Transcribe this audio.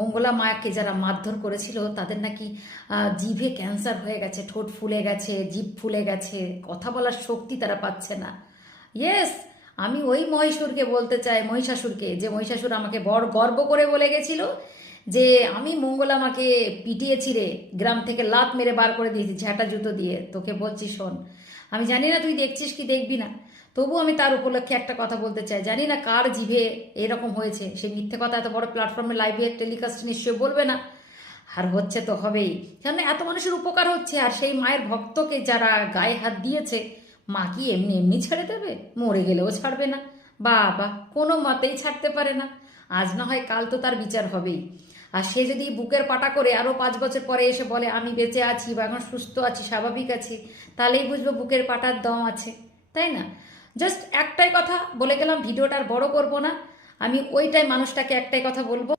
মঙ্গলা মায়াকে যারা মারধর করেছিল তাদের নাকি জিভে ক্যান্সার হয়ে গেছে, ঠোঁট ফুলে গেছে, জিভ ফুলে গেছে, কথা বলার শক্তি তারা পাচ্ছে না। ইয়েস, আমি ওই মহিষাসুরকে বলতে চাই, মহিষাসুরকে, যে মহিষাসুর আমাকে বড় গর্ব করে বলে গেছিল যে আমি মঙ্গলা মাকে পিটিয়েছি রে, গ্রাম থেকে লাত মেরে বার করে দিয়েছি ঝাঁটা জুতো দিয়ে। তোকে বলছি শোন, আমি জানি না তুই দেখছিস কি দেখবি না, তবু আমি তার উপলক্ষে একটা কথা বলতে চাই। জানি না কার জিভে এরকম হয়েছে, সে মিথ্যে কথা এত বড় প্ল্যাটফর্মে লাইভে টেলিকাস্ট নিশ্চয়ই বলবে না। আর হচ্ছে তো হবেই, কেন এত মানুষের উপকার হচ্ছে, আর সেই মায়ের ভক্তকে যারা গায়ে হাত দিয়েছে, মা কি এমনি এমনি ছেড়ে দেবে? মরে গেলেও ছাড়বে না। বাবা, কোনো মতেই ছাড়তে পারে না। আজ না হয় কাল তো তার বিচার হবেই। আর সে যদি বুকের পাটা করে আরও 5 বছর পরে এসে বলে আমি বেঁচে আছি বা এখন সুস্থ আছি, স্বাভাবিক আছি, তাহলেই বুঝবো বুকের পাটার দম আছে, তাই না? জাস্ট একটাই কথা বলে গেলাম, ভিডিওটা আর বড় করবো না। আমি ওইটাই মানুষটাকে একটাই কথা বলবো,